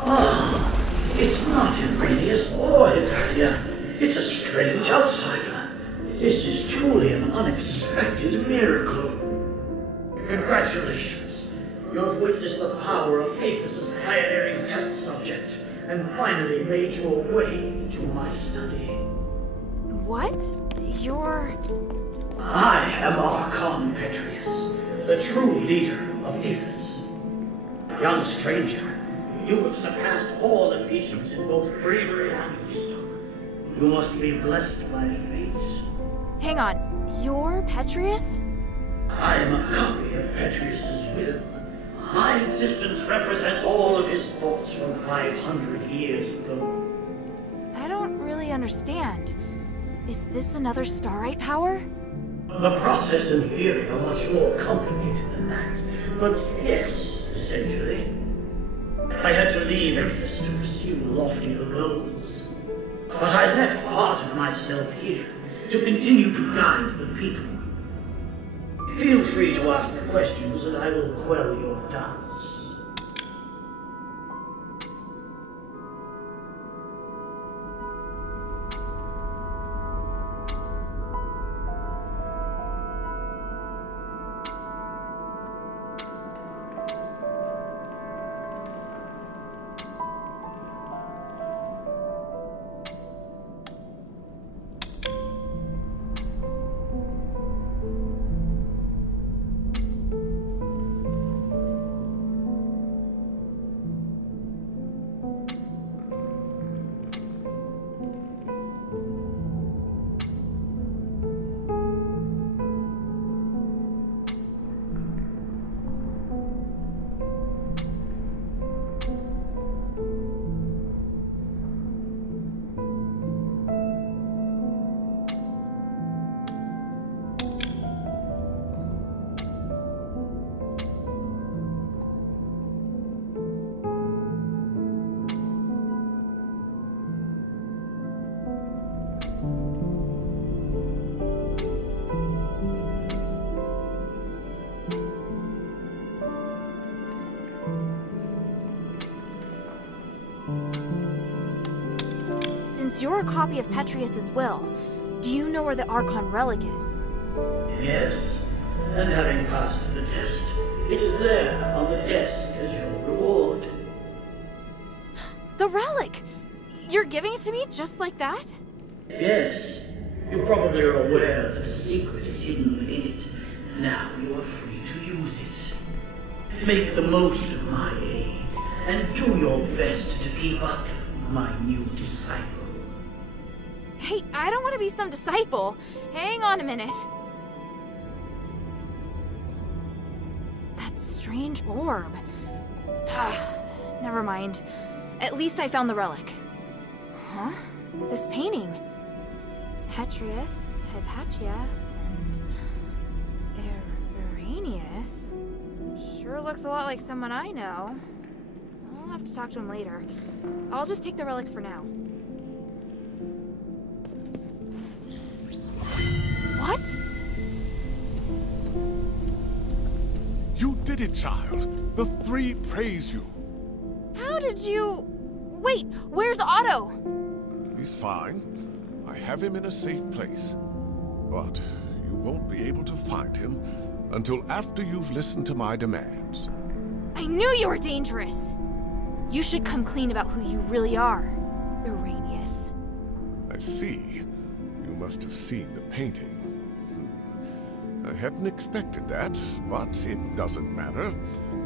It's not Iranius or Italia. It's a strange outsider. This is truly an unexpected miracle. Congratulations. You have witnessed the power of Aphis' pioneering test subject, and finally made your way to my study. What? You're... I am Archon Petrius, the true leader of Aphis. Young stranger, you have surpassed all Ephesians in both bravery and wisdom. You must be blessed by fate. Hang on, you're Petrius? I am a copy of Petrius's will. My existence represents all of his thoughts from 500 years ago. I don't really understand. Is this another Starite power? The process and theory are much more complicated than that. But yes, essentially. I had to leave Aphis to pursue loftier goals. But I left part of myself here to continue to guide the people. Feel free to ask questions and I will quell your doubts. Since you're a copy of Petrius's will, do you know where the Archon relic is? Yes, and having passed the test, it is there on the desk as your reward. The relic! You're giving it to me just like that? Yes, you probably are aware that a secret is hidden within it. Now you are free to use it. Make the most of my aid, and do your best to keep up my new disciple. Hey, I don't want to be some disciple. Hang on a minute. That strange orb. Never mind. At least I found the relic. Huh? This painting. Petrius, Hypatia, and Iranius. Sure looks a lot like someone I know. I'll have to talk to him later. I'll just take the relic for now. What? You did it, child. The three praise you. How did you... Wait, where's Otto? He's fine. I have him in a safe place. But you won't be able to find him until after you've listened to my demands. I knew you were dangerous. You should come clean about who you really are, Iranius. I see. You must have seen the painting. I hadn't expected that, but it doesn't matter.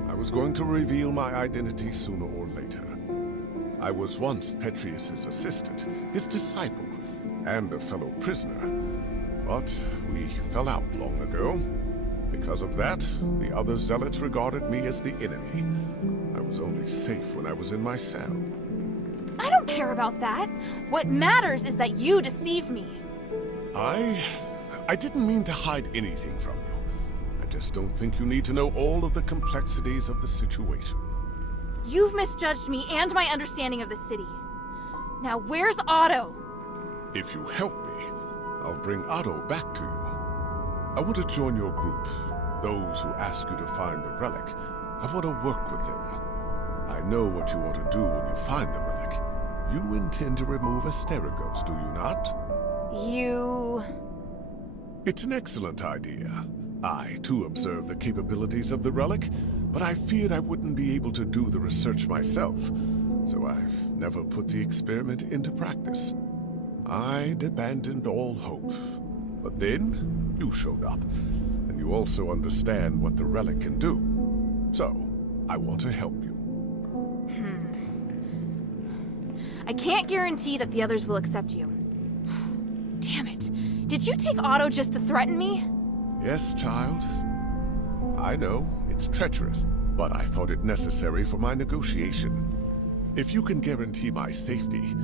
I was going to reveal my identity sooner or later. I was once Petrius's assistant, his disciple, and a fellow prisoner. But we fell out long ago. Because of that, the other zealots regarded me as the enemy. I was only safe when I was in my cell. I don't care about that. What matters is that you deceived me. I didn't mean to hide anything from you. I just don't think you need to know all of the complexities of the situation. You've misjudged me and my understanding of the city. Now where's Otto? If you help me, I'll bring Otto back to you. I want to join your group. Those who ask you to find the relic, I want to work with them. I know what you ought to do when you find the relic. You intend to remove Asterigos, do you not? You... It's an excellent idea. I, too, observe the capabilities of the relic, but I feared I wouldn't be able to do the research myself, so I've never put the experiment into practice. I'd abandoned all hope. But then, you showed up, and you also understand what the relic can do. So, I want to help you. I can't guarantee that the others will accept you. Damn it. Did you take Otto just to threaten me? Yes, child. I know, it's treacherous, but I thought it necessary for my negotiation. If you can guarantee my safety,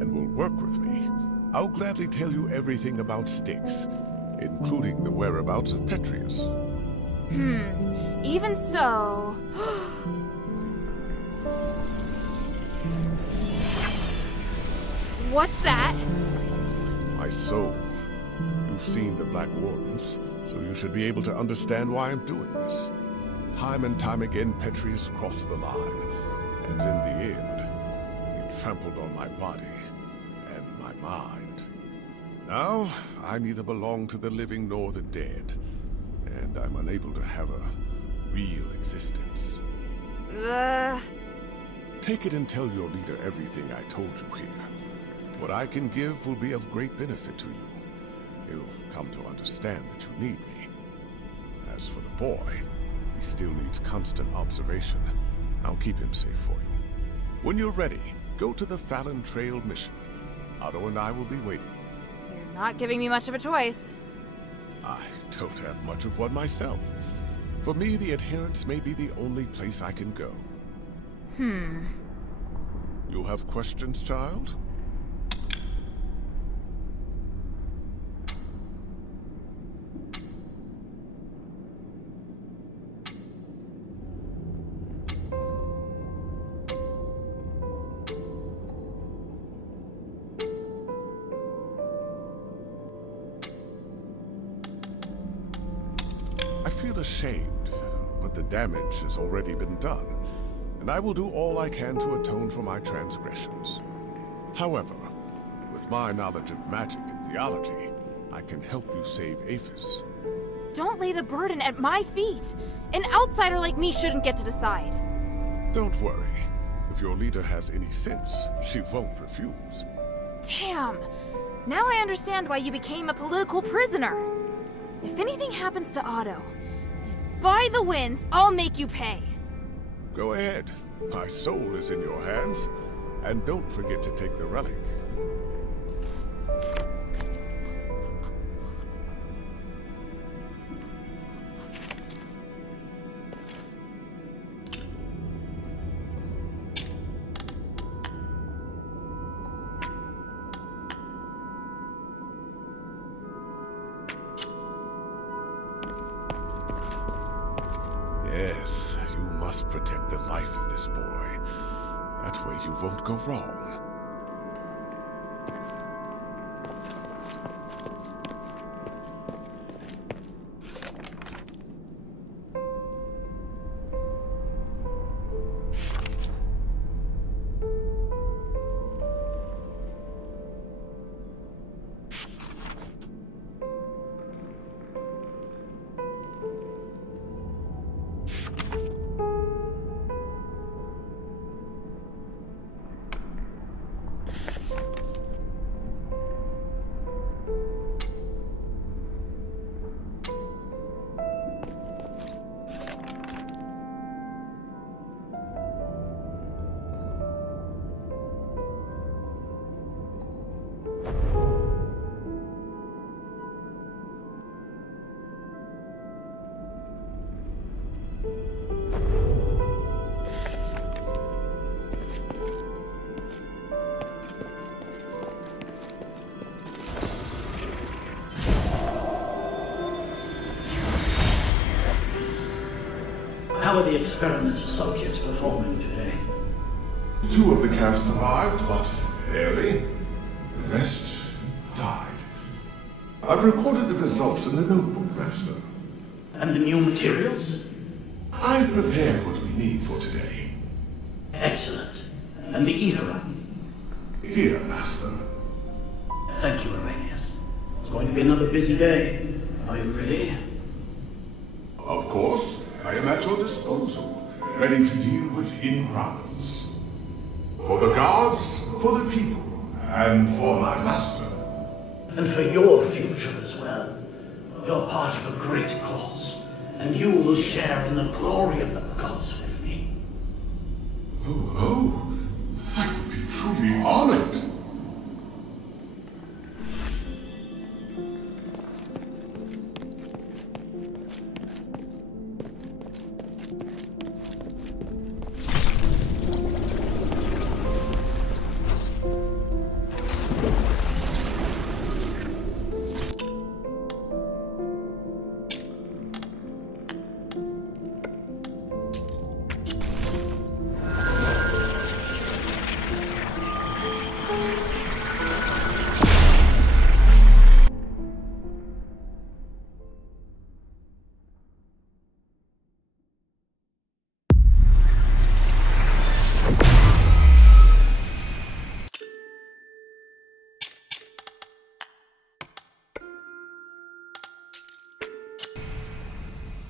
and will work with me, I'll gladly tell you everything about Styx, including the whereabouts of Petrius. Even so... What's that? My soul. You've seen the Black Wardens, so you should be able to understand why I'm doing this. Time and time again, Petrius crossed the line, and in the end, he trampled on my body and my mind. Now, I neither belong to the living nor the dead, and I'm unable to have a real existence. Take it and tell your leader everything I told you here. What I can give will be of great benefit to you. He'll come to understand that you need me. As for the boy, he still needs constant observation. I'll keep him safe for you. When you're ready, go to the Fallon Trail mission. Otto and I will be waiting. You're not giving me much of a choice. I don't have much of one myself. For me, the Adherents may be the only place I can go. You have questions, child? I feel ashamed, but the damage has already been done, and I will do all I can to atone for my transgressions. However, with my knowledge of magic and theology, I can help you save Aphis. Don't lay the burden at my feet. An outsider like me shouldn't get to decide. Don't worry. If your leader has any sense, she won't refuse. Damn! Now I understand why you became a political prisoner. If anything happens to Otto, then by the winds, I'll make you pay. Go ahead. My soul is in your hands. And don't forget to take the relic. Yes, you must protect the life of this boy. That way you won't go wrong. How are the experiment's subjects performing today? 2 of the cast survived, but barely. The rest died. I've recorded the results in the notebook, Master. And the new materials? I've prepared what we need for today. Excellent. And the Ethereum? Here, Master. Thank you, Aurelius. It's going to be another busy day. Are you ready? Of course, I am at your disposal, ready to deal with any problems. For the gods, for the people, and for my master. And for your future as well. You're part of a great cause, and you will share in the glory of the gods with me. Oh, I would be truly honored.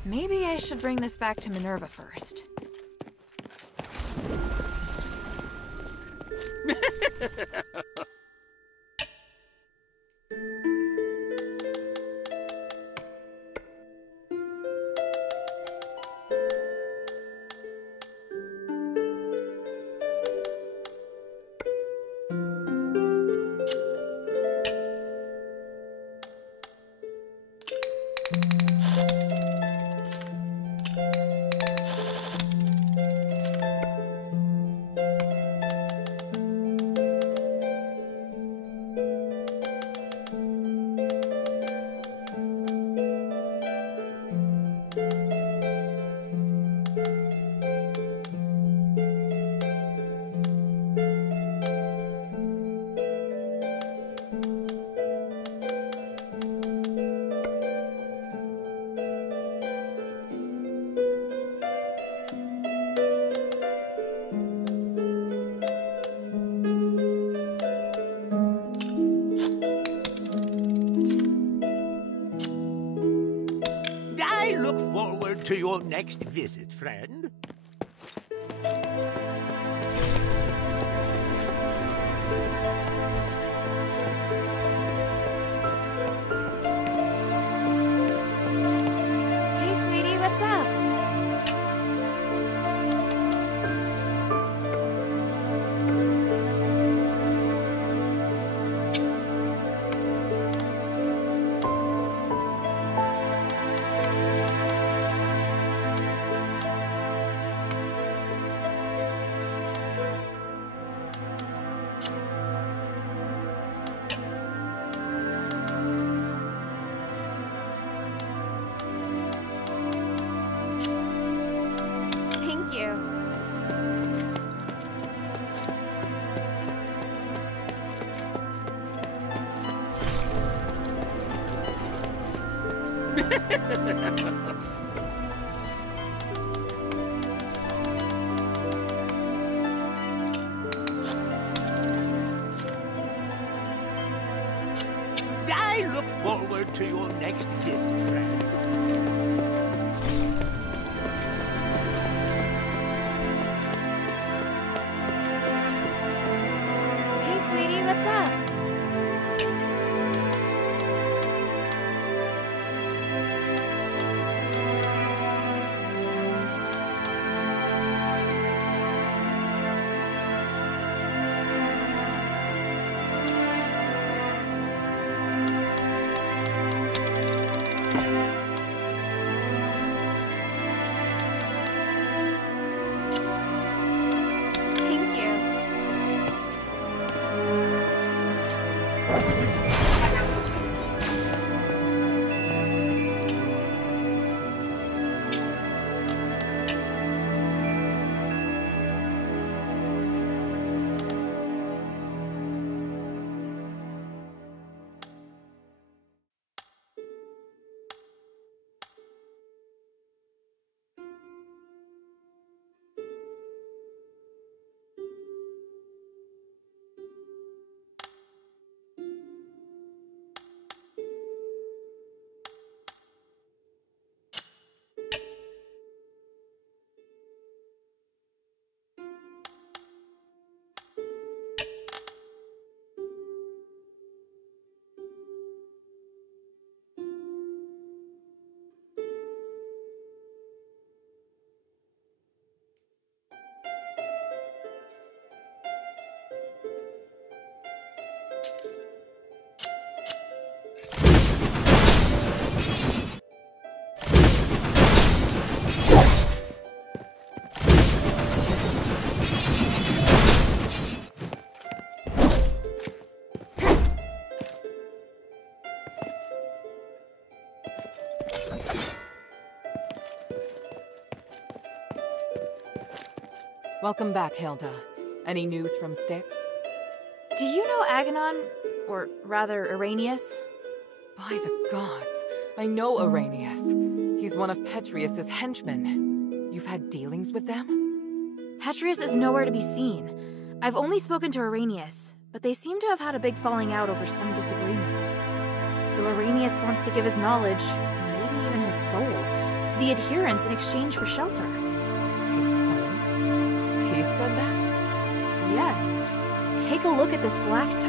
Maybe I should bring this back to Minerva first. To your next visit, friend. Hey, sweetie, what's up? Welcome back, Hilda. Any news from Styx? Do you know Aganon? Or rather, Arrhenius? By the gods, I know Arrhenius. He's one of Petrius's henchmen. You've had dealings with them? Petrius is nowhere to be seen. I've only spoken to Arrhenius, but they seem to have had a big falling out over some disagreement. So Arrhenius wants to give his knowledge, maybe even his soul, to the adherents in exchange for shelter. His soul? He said that? Yes. Take a look at this stalactite.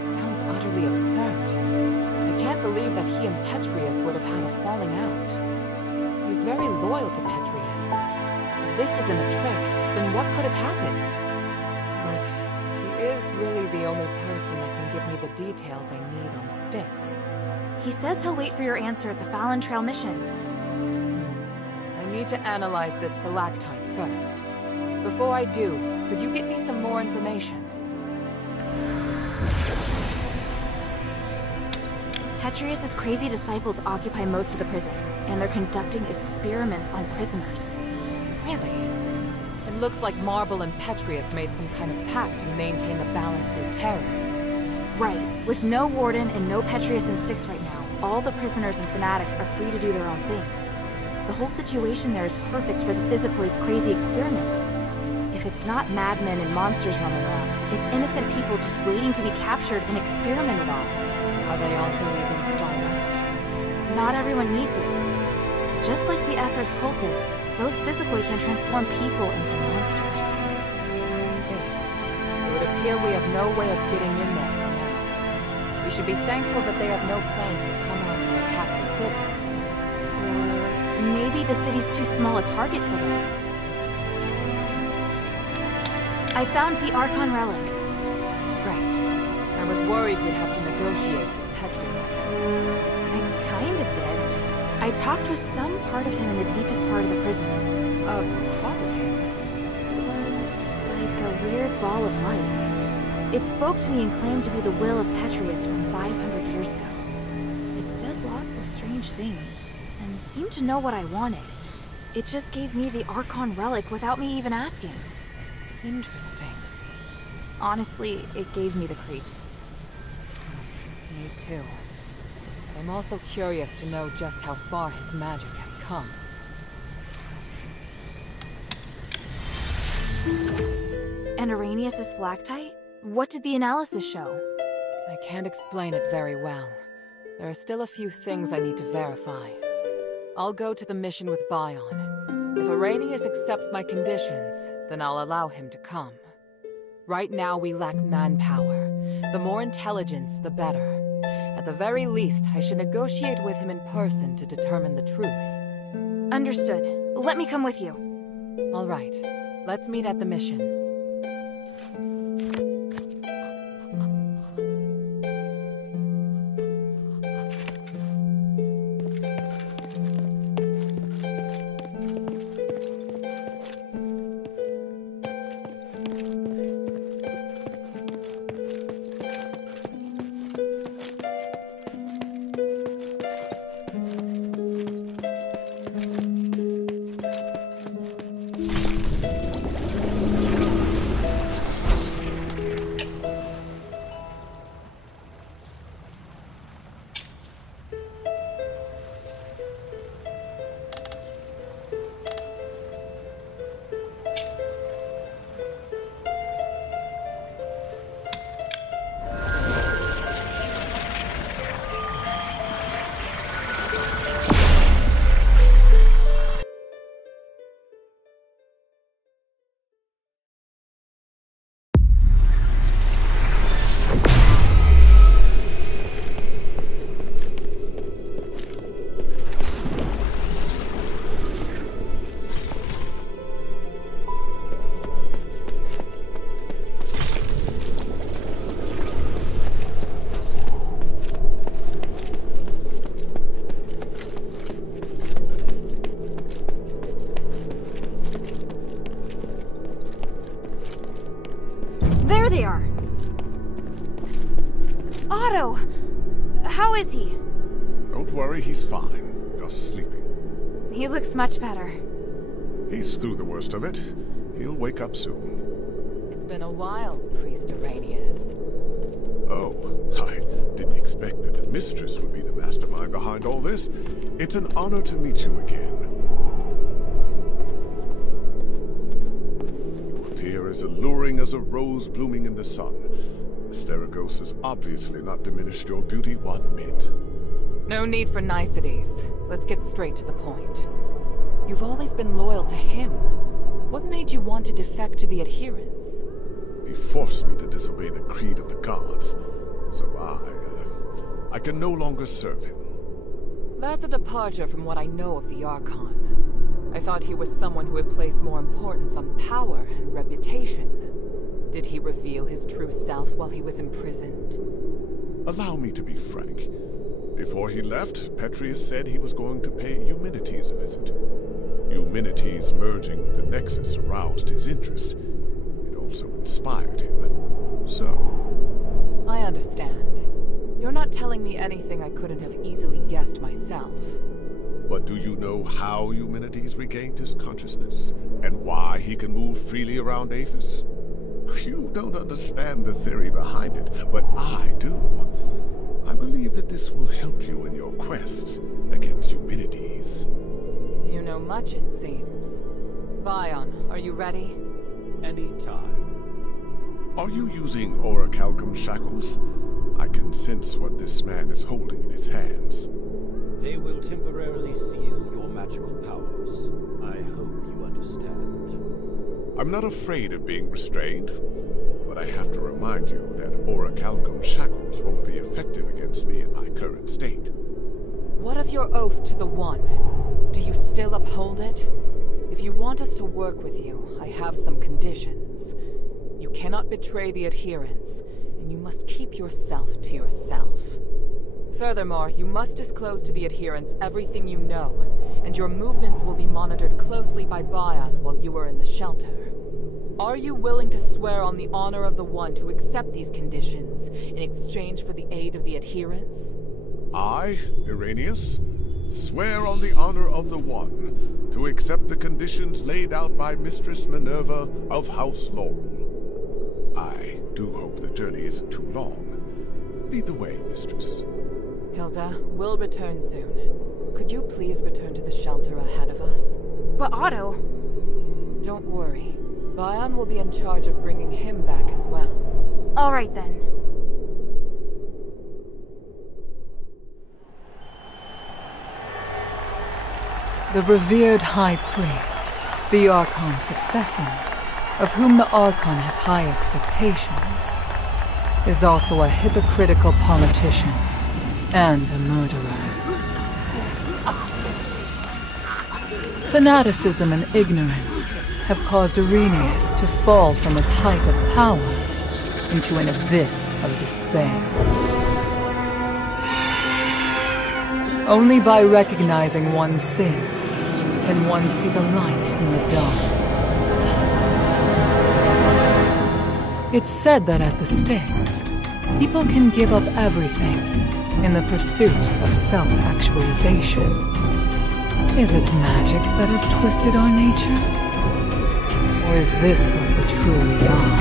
It sounds utterly absurd. I can't believe that he and Petrius would have had a falling out. He's very loyal to Petrius. If this isn't a trick, then what could have happened? But he is really the only person that can give me the details I need on Styx. He says he'll wait for your answer at the Fallon Trail mission. I need to analyze this stalactite first. Before I do, could you get me some more information? Petrius's crazy disciples occupy most of the prison, and they're conducting experiments on prisoners. Really? It looks like Marble and Petrius made some kind of pact to maintain the balance through terror. Right. With no warden and no Petrius and Styx right now, all the prisoners and fanatics are free to do their own thing. The whole situation there is perfect for the Physicoid's crazy experiments. If it's not madmen and monsters running around, it's innocent people just waiting to be captured and experimented on. Are they also using Stardust? Not everyone needs it. Just like the Ethers cultists, those Physicoid can transform people into monsters. See, it would appear we have no way of getting in there for now. We should be thankful that they have no plans to come out and attack the city. Or maybe the city's too small a target for them. I found the Archon relic. Right. I was worried we'd have to negotiate with Petrius. I kind of did. I talked with some part of him in the deepest part of the prison. A part of him? It was like a weird ball of light. It spoke to me and claimed to be the will of Petrius from 500 years ago. It said lots of strange things, and seemed to know what I wanted. It just gave me the Archon relic without me even asking. Interesting. Honestly, it gave me the creeps. Me too. I'm also curious to know just how far his magic has come. And Arrhenius' stalactite? What did the analysis show? I can't explain it very well. There are still a few things I need to verify. I'll go to the mission with Bion. If Arrhenius accepts my conditions, then I'll allow him to come. Right now we lack manpower. The more intelligence, the better. At the very least, I should negotiate with him in person to determine the truth. Understood. Let me come with you. All right. Let's meet at the mission. There they are! Otto! How is he? Don't worry, he's fine. Just sleeping. He looks much better. He's through the worst of it. He'll wake up soon. It's been a while, Priest Asterigos. Oh, I didn't expect that the mistress would be the mastermind behind all this. It's an honor to meet you again. You appear as alluring as a rose blooming in the sun. Asterigos has obviously not diminished your beauty one bit. No need for niceties. Let's get straight to the point. You've always been loyal to him. What made you want to defect to the adherents? He forced me to disobey the creed of the gods, so I can no longer serve him. That's a departure from what I know of the Archon. I thought he was someone who would place more importance on power and reputation. Did he reveal his true self while he was imprisoned? Allow me to be frank. Before he left, Petrius said he was going to pay Eumenides a visit. Eumenides merging with the Nexus aroused his interest. It also inspired him. So... I understand. You're not telling me anything I couldn't have easily guessed myself. But do you know how Eumenides regained his consciousness? And why he can move freely around Aphis? You don't understand the theory behind it, but I do. I believe that this will help you in your quest against Eumenides. You know much, it seems. Bion, are you ready? Any time. Are you using orichalcum shackles? I can sense what this man is holding in his hands. They will temporarily seal your magical powers. I hope you understand. I'm not afraid of being restrained, but I have to remind you that orichalcum shackles won't be effective against me in my current state. What of your oath to the One? Do you still uphold it? If you want us to work with you, I have some conditions. You cannot betray the adherents, and you must keep yourself to yourself. Furthermore, you must disclose to the adherents everything you know, and your movements will be monitored closely by Bion while you are in the shelter. Are you willing to swear on the honor of the One to accept these conditions in exchange for the aid of the adherents? I, Irenaeus, swear on the honor of the One to accept the conditions laid out by Mistress Minerva of House Laurel. I do hope the journey isn't too long. Lead the way, Mistress. Hilda, we'll return soon. Could you please return to the shelter ahead of us? But Otto... Don't worry. Bion will be in charge of bringing him back as well. All right then. The revered High Priest, the Archon's successor, of whom the Archon has high expectations, is also a hypocritical politician and a murderer. Fanaticism and ignorance have caused Irenaeus to fall from his height of power into an abyss of despair. Only by recognizing one's sins can one see the light in the dark. It's said that at the stakes, people can give up everything in the pursuit of self-actualization. Is it magic that has twisted our nature? Or is this what we truly are?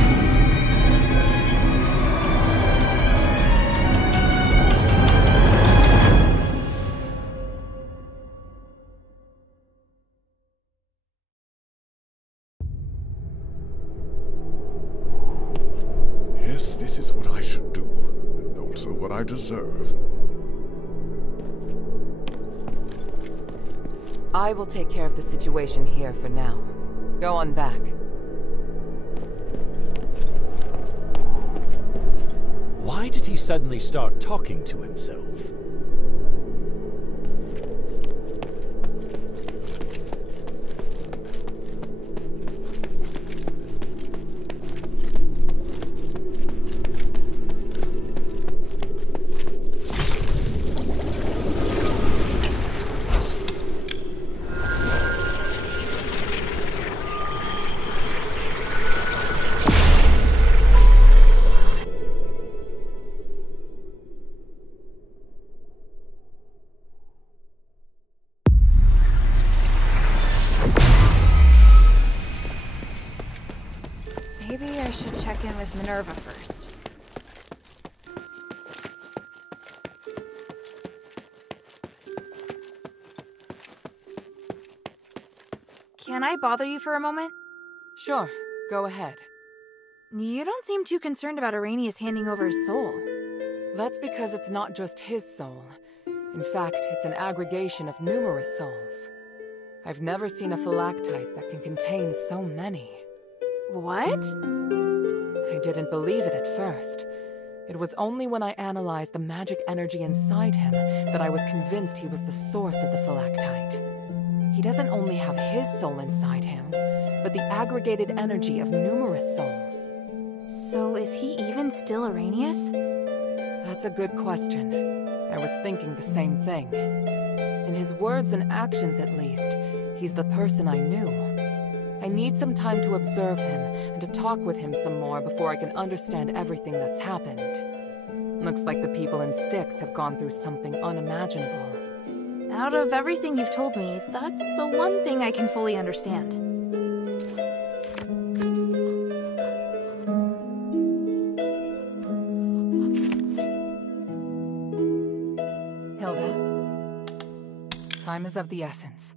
Yes, this is what I should do, and also what I deserve. I will take care of the situation here for now. Go on back. Why did he suddenly start talking to himself? should check in with Minerva first. Can I bother you for a moment? Sure, go ahead. You don't seem too concerned about Arrhenius handing over his soul. That's because it's not just his soul. In fact, it's an aggregation of numerous souls. I've never seen a phylactite that can contain so many. What? I didn't believe it at first. It was only when I analyzed the magic energy inside him that I was convinced he was the source of the phylactite. He doesn't only have his soul inside him, but the aggregated energy of numerous souls. So is he even still Arrhenius? That's a good question. I was thinking the same thing. In his words and actions, at least, he's the person I knew. I need some time to observe him and to talk with him some more before I can understand everything that's happened. Looks like the people in Styx have gone through something unimaginable. Out of everything you've told me, that's the one thing I can fully understand. Hilda, time is of the essence.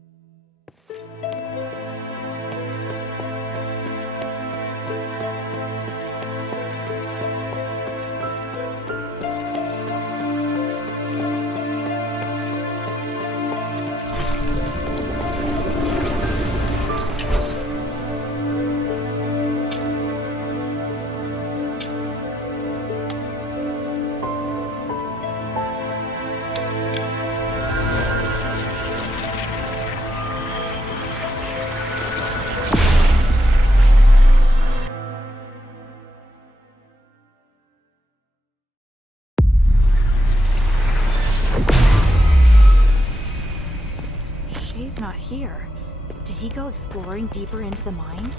Shay's not here. Did he go exploring deeper into the mine?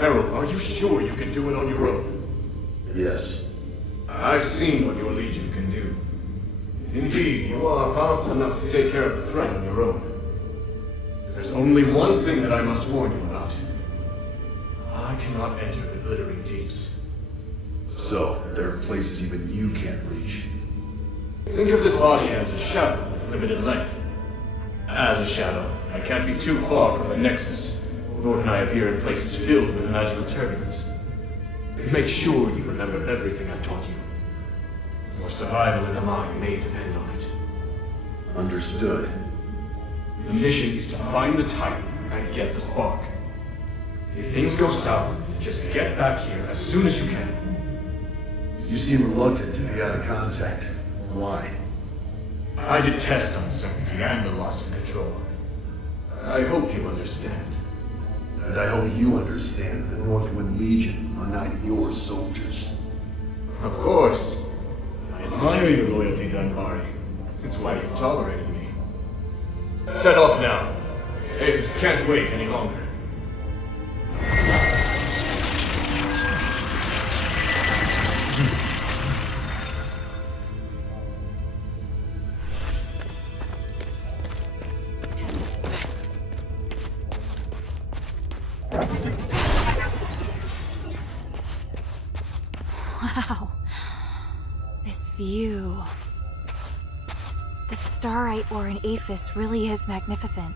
Harold, are you sure you can do it on your own? Yes. I've seen what your Legion can do. Indeed, you are powerful enough to take care of the threat on your own. There's only one thing that I must warn you about. I cannot enter the glittering deeps. So, there are places even you can't reach. Think of this body as a shadow with limited length. As a shadow, I can't be too far from the Nexus, nor can I appear in places filled with magical turbulence. Make sure you remember everything I taught you. Your survival in the mine may depend on it. Understood. The mission is to find the Titan and get the spark. If things go south, just get back here as soon as you can. You seem reluctant to be out of contact. Why? I detest uncertainty and the loss of control. I hope you understand. And I hope you understand the Northwind Legion are not your soldiers. Of course. I admire your loyalty, Dunbari. It's why you tolerated me. Set off now. Avis can't wait any longer. Wow. This view. The starite ore in Aphis really is magnificent.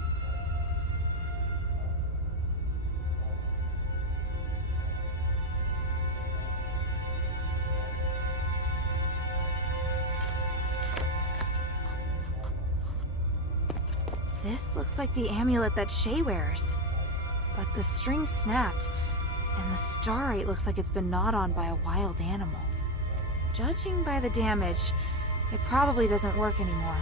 This looks like the amulet that Shay wears. But the string snapped, and the starite looks like it's been gnawed on by a wild animal. Judging by the damage, it probably doesn't work anymore.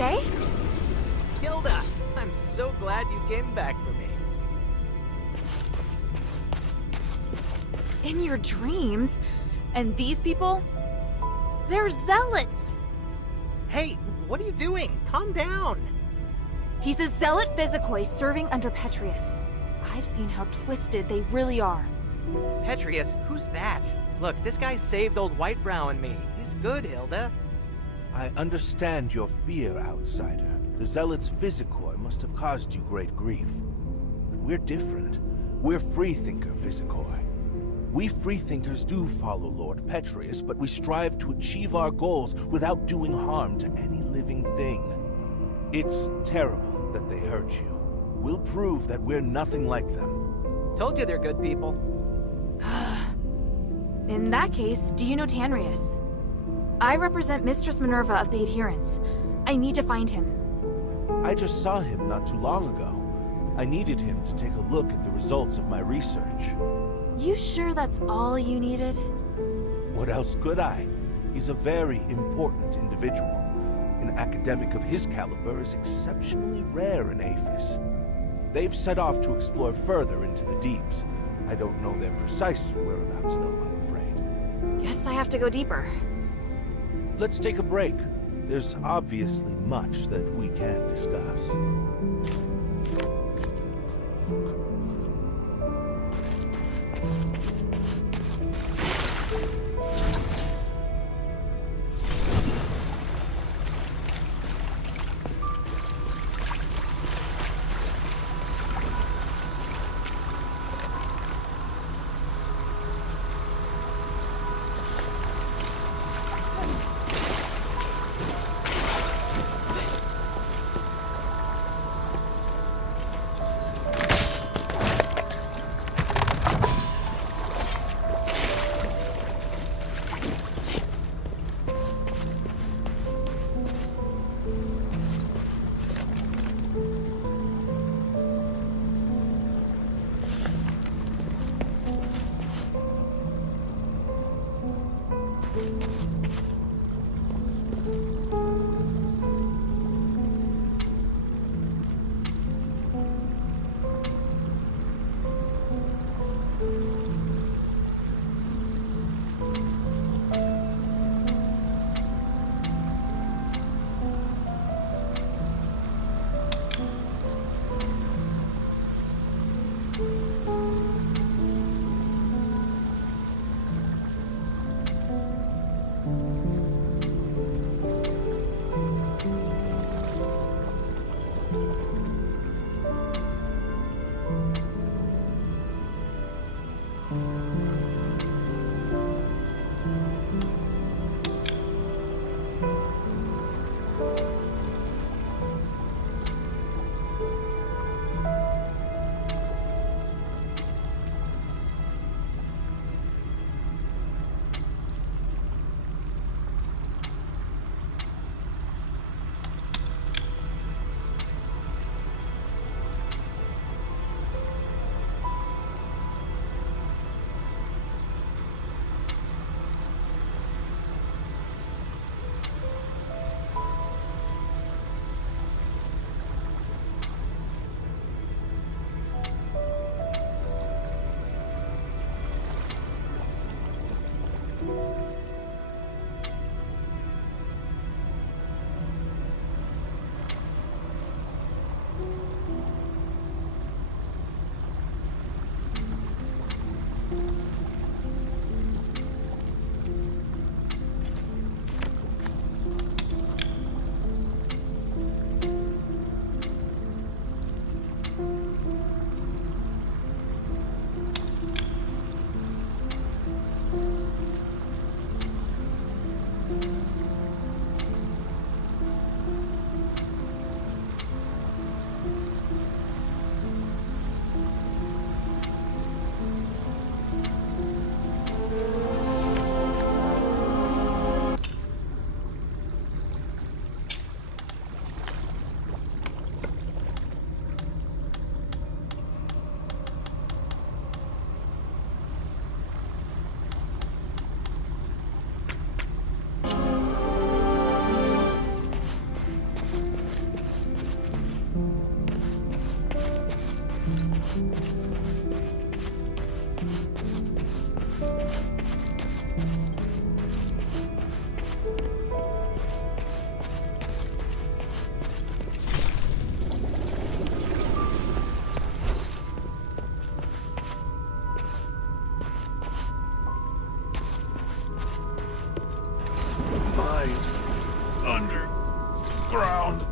Shay? Gilda! I'm so glad you came back for me. In your dreams? And these people? They're zealots! Hey, what are you doing? Calm down! He's a zealot physicoi serving under Petrius. I've seen how twisted they really are. Petrius? Who's that? Look, this guy saved old Whitebrow and me. He's good, Hilda. I understand your fear, outsider. The Zealot's Physicoi must have caused you great grief. But we're different. We're freethinker Physicoi. We freethinkers do follow Lord Petrius, but we strive to achieve our goals without doing harm to any living thing. It's terrible that they hurt you. We'll prove that we're nothing like them. Told you they're good people. In that case, do you know Tanrius? I represent Mistress Minerva of the Adherents. I need to find him. I just saw him not too long ago. I needed him to take a look at the results of my research. You sure that's all you needed? What else could I? He's a very important individual. An academic of his caliber is exceptionally rare in Aphis. They've set off to explore further into the deeps. I don't know their precise whereabouts, though, I'm afraid. Guess I have to go deeper. Let's take a break. There's obviously much that we can discuss. around.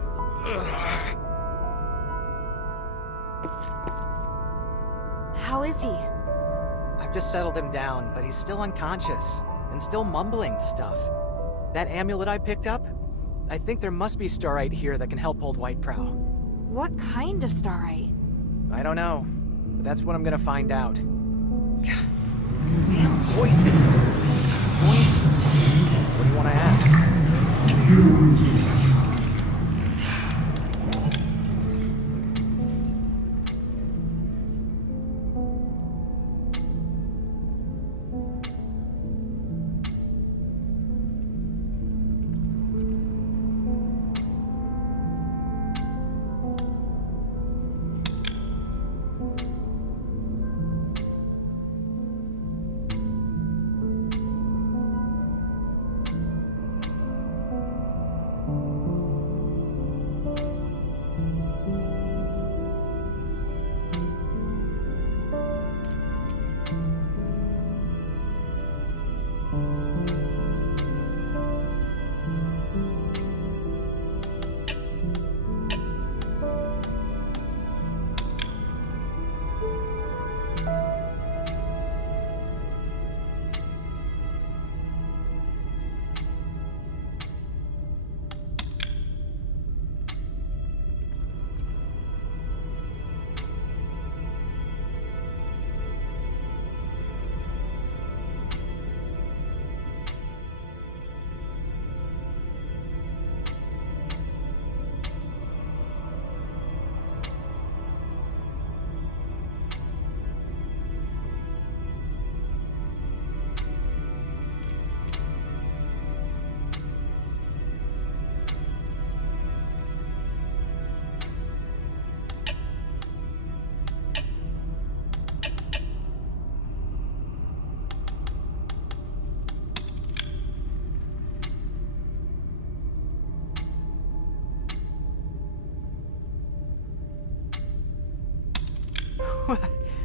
How is he? I've just settled him down, but he's still unconscious and still mumbling stuff. That amulet I picked up? I think there must be starite here that can help old Whiteprow. What kind of starite? I don't know, but that's what I'm gonna find out. God, these damn voices. What do you want to ask?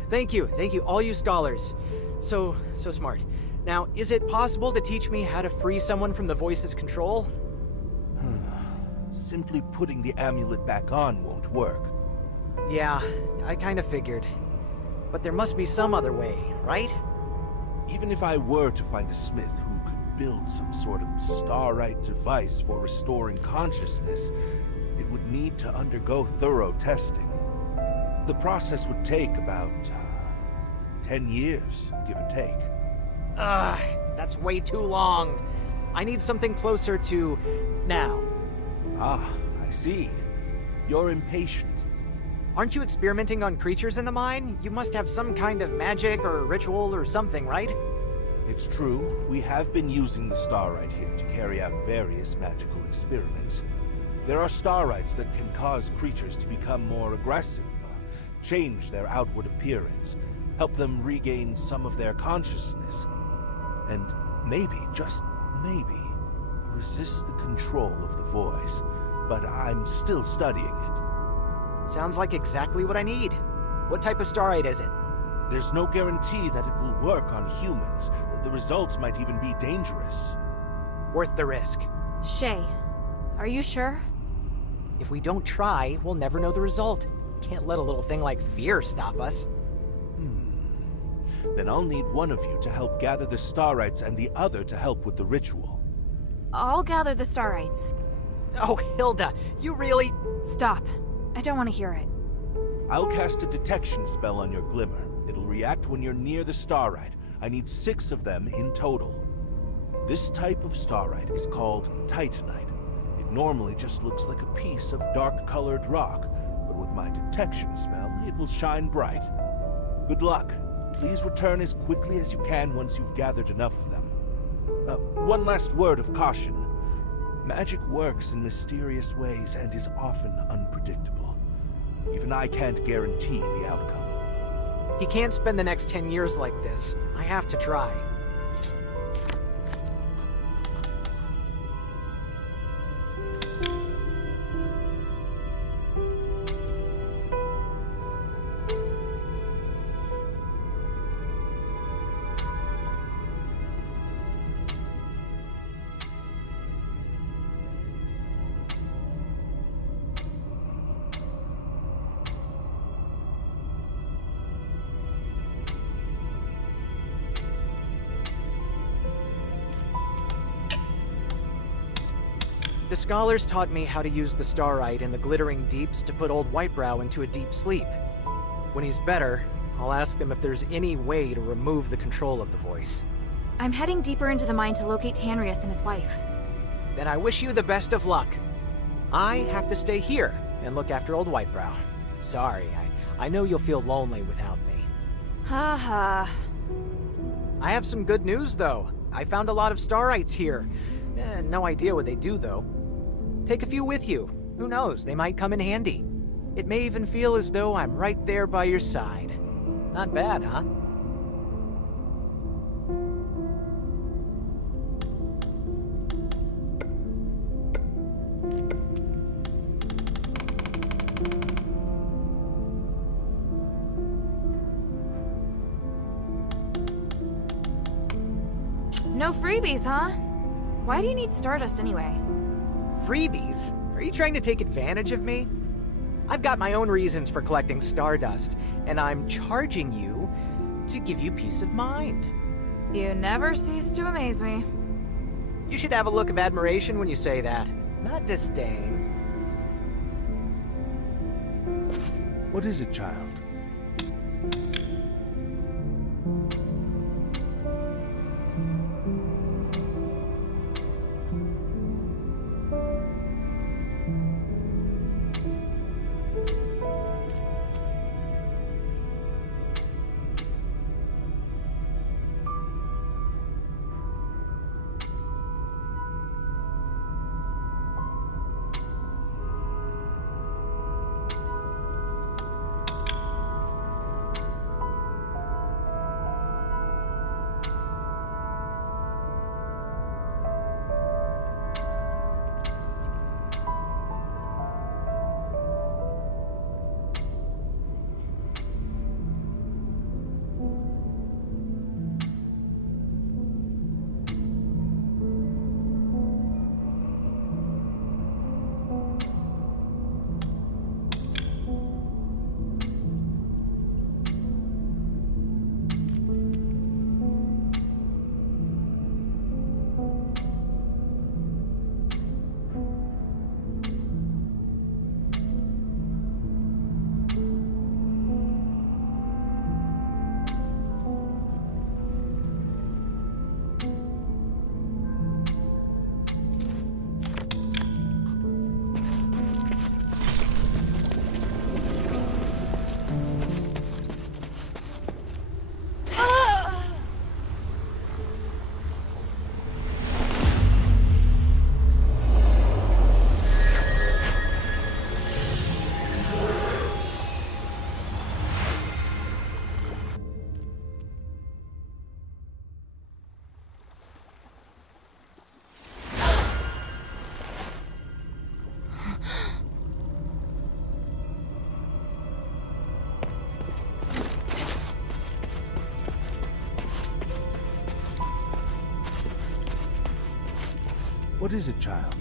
Thank you, all you scholars. So smart. Now, is it possible to teach me how to free someone from the voice's control? Simply putting the amulet back on won't work. Yeah, I kind of figured. But there must be some other way, right? Even if I were to find a smith who could build some sort of starite device for restoring consciousness, it would need to undergo thorough testing. The process would take about 10 years, give or take. That's way too long. I need something closer to now. Ah, I see. You're impatient. Aren't you experimenting on creatures in the mine? You must have some kind of magic or ritual or something, right? It's true. We have been using the starite here to carry out various magical experiments. There are starites that can cause creatures to become more aggressive, change their outward appearance, help them regain some of their consciousness, and maybe, just maybe, resist the control of the voice. But I'm still studying it. Sounds like exactly what I need. What type of starite is it? There's no guarantee that it will work on humans. The results might even be dangerous. Worth the risk. Shay, are you sure? If we don't try, we'll never know the result. Can't let a little thing like fear stop us. Then I'll need one of you to help gather the starites and the other to help with the ritual. I'll gather the starites. Oh, Hilda, you really... Stop. I don't want to hear it. I'll cast a detection spell on your glimmer. It'll react when you're near the starite. I need 6 of them in total. This type of starite is called titanite. It normally just looks like a piece of dark-colored rock, but with my detection spell, it will shine bright. Good luck. Please return as quickly as you can once you've gathered enough of them. One last word of caution. Magic works in mysterious ways and is often unpredictable. Even I can't guarantee the outcome. He can't spend the next 10 years like this. I have to try. The scholars taught me how to use the starite in the glittering deeps to put old Whitebrow into a deep sleep. When he's better, I'll ask them if there's any way to remove the control of the voice. I'm heading deeper into the mine to locate Tanrius and his wife. Then I wish you the best of luck. I have to stay here and look after old Whitebrow. Sorry, I know you'll feel lonely without me. Ha ha. I have some good news, though. I found a lot of starites here. No idea what they do, though. Take a few with you. Who knows, they might come in handy. It may even feel as though I'm right there by your side. Not bad, huh? No freebies, huh? Why do you need Stardust anyway? Freebies? Are you trying to take advantage of me? I've got my own reasons for collecting Stardust, and I'm charging you to give you peace of mind. You never cease to amaze me. You should have a look of admiration when you say that, not disdain. What is it, child? What is it, child?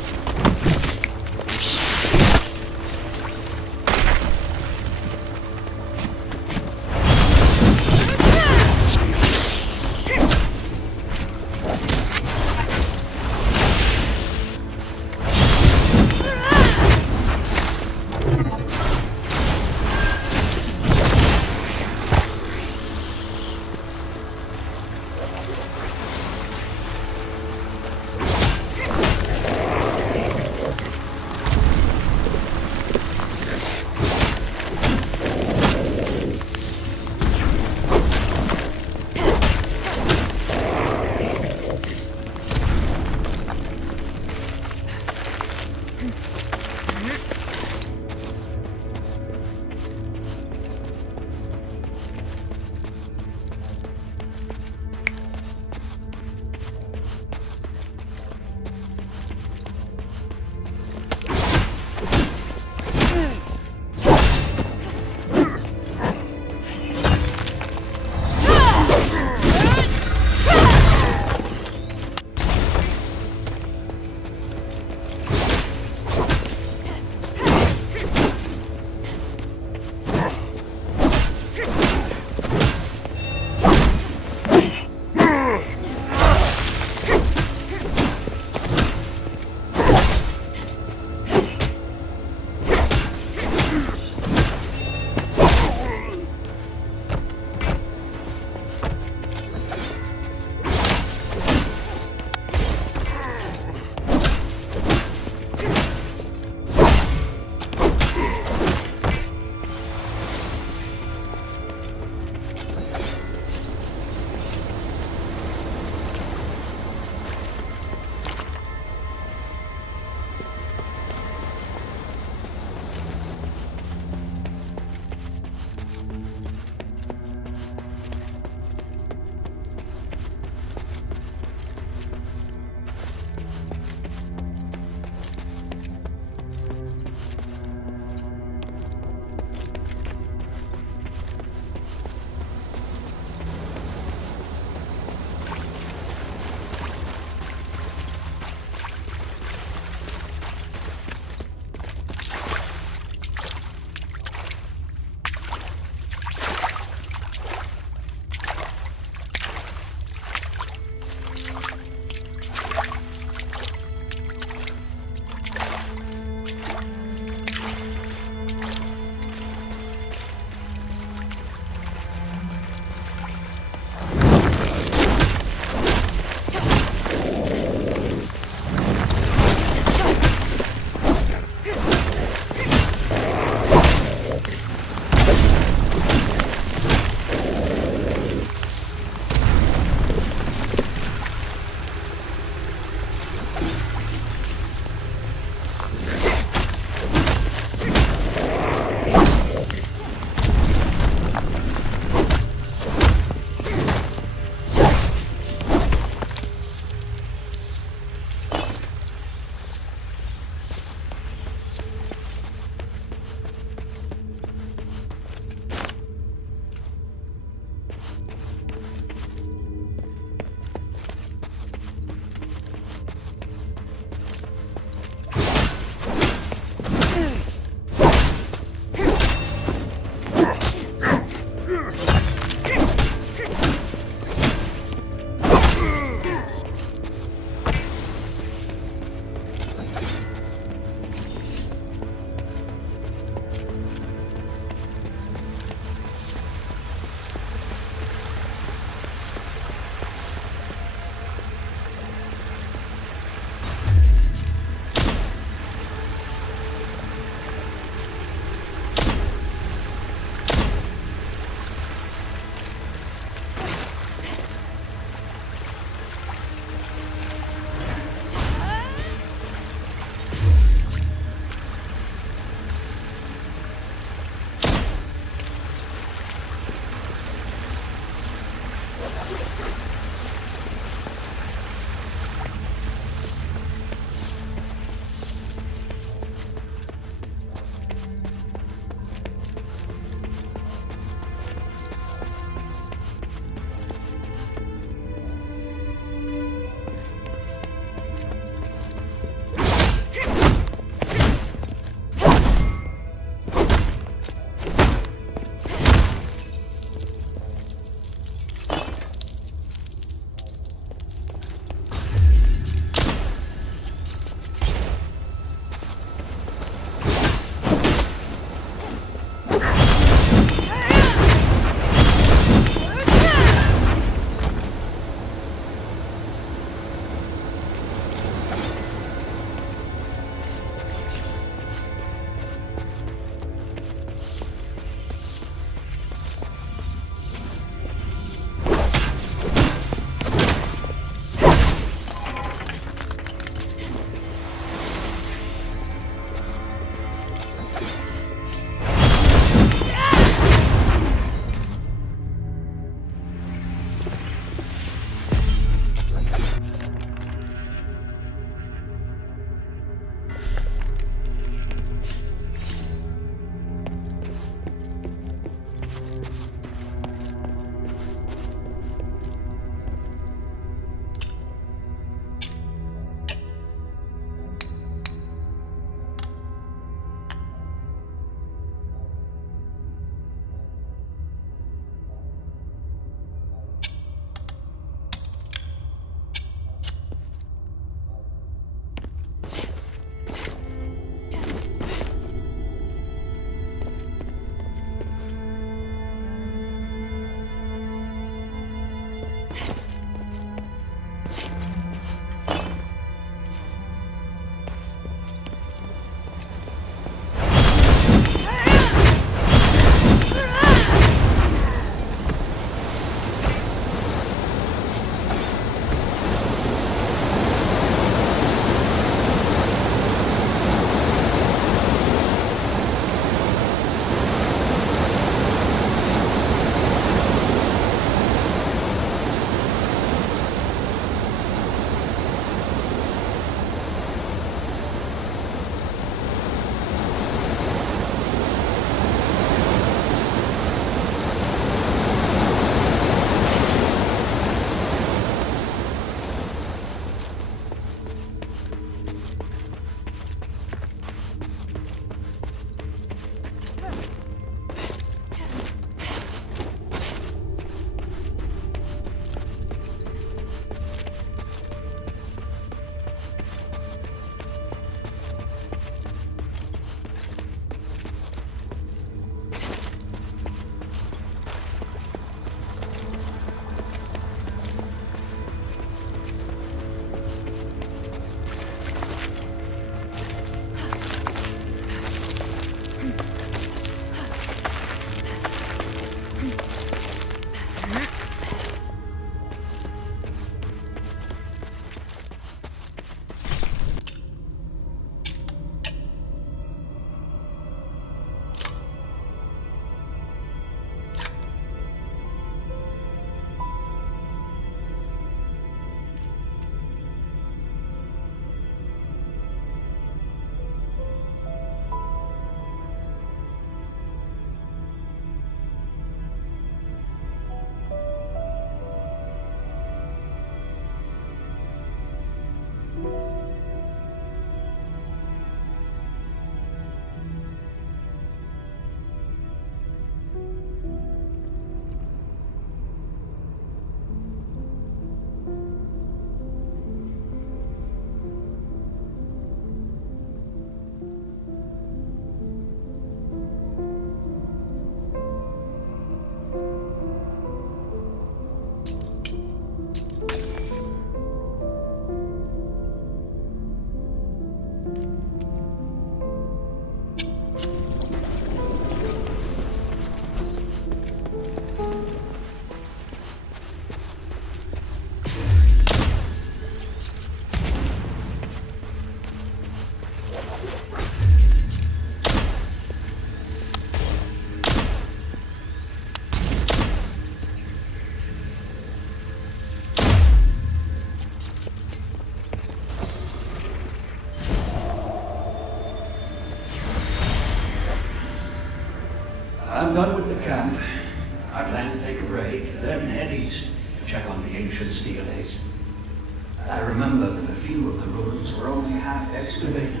remember that a few of the ruins were only half excavated.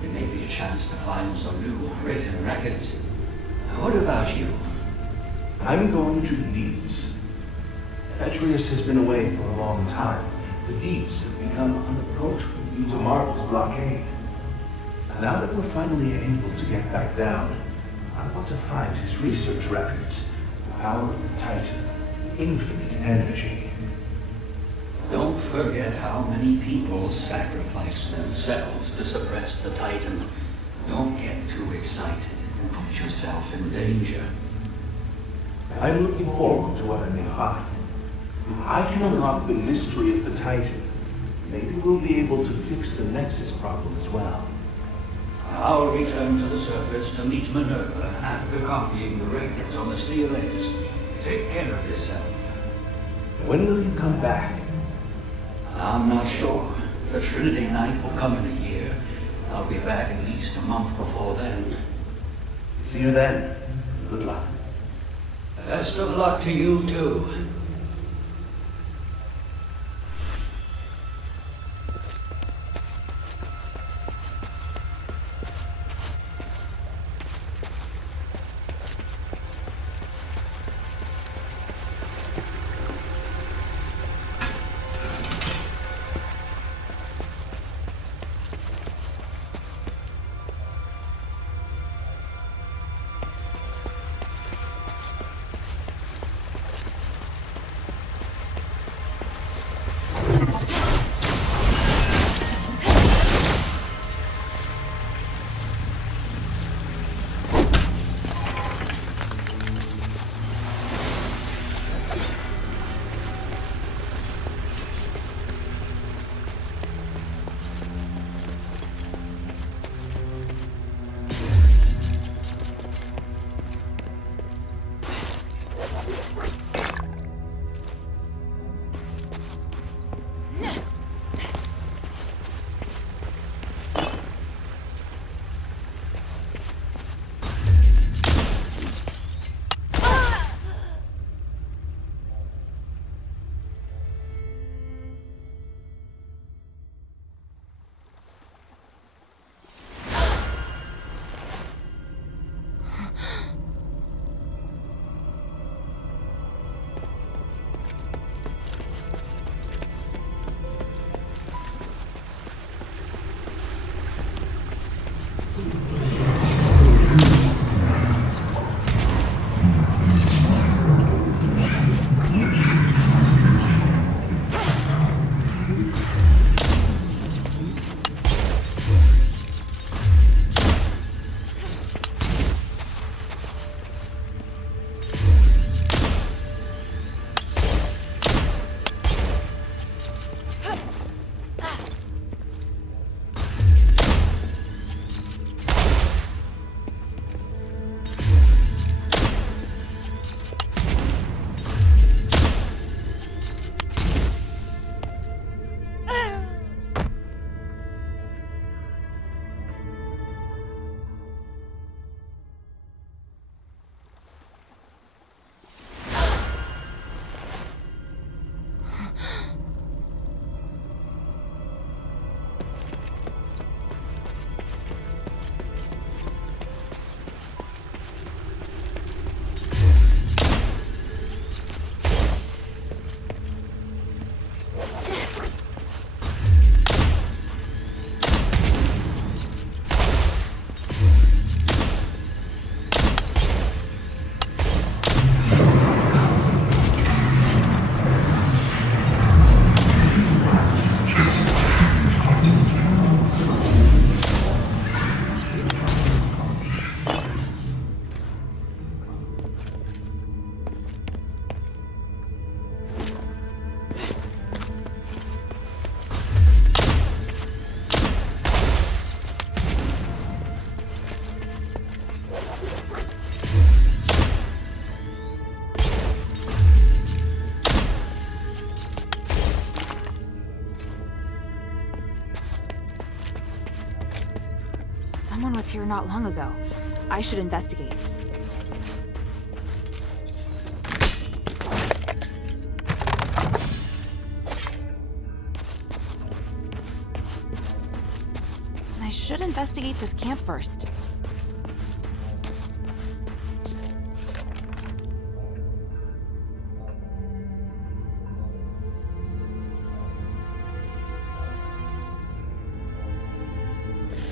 There may be a chance to find some new written records. What about you? I'm going to the Deeps. Asterigos has been away for a long time. The Deeps have become unapproachable due to Marvel's blockade. Now that we're finally able to get back down, I want to find his research records. The power of the Titan, infinite energy. Don't forget how many people sacrificed themselves to suppress the Titan. Don't get too excited and put yourself in danger. I'm looking forward to what I may find. If I can unlock the mystery of the Titan, maybe we'll be able to fix the Nexus problem as well. I'll return to the surface to meet Minerva after copying the records on the steel edges. Take care of yourself. When will you come back? I'm not sure. The Trinity Night will come in a year. I'll be back at least a month before then. See you then. Good luck. Best of luck to you, too. Someone was here not long ago. I should investigate. I should investigate this camp first.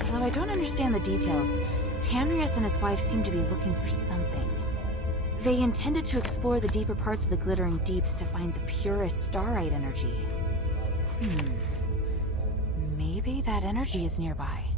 Although I don't understand the details, Tanrius and his wife seem to be looking for something. They intended to explore the deeper parts of the Glittering Deeps to find the purest starite energy. Maybe that energy is nearby.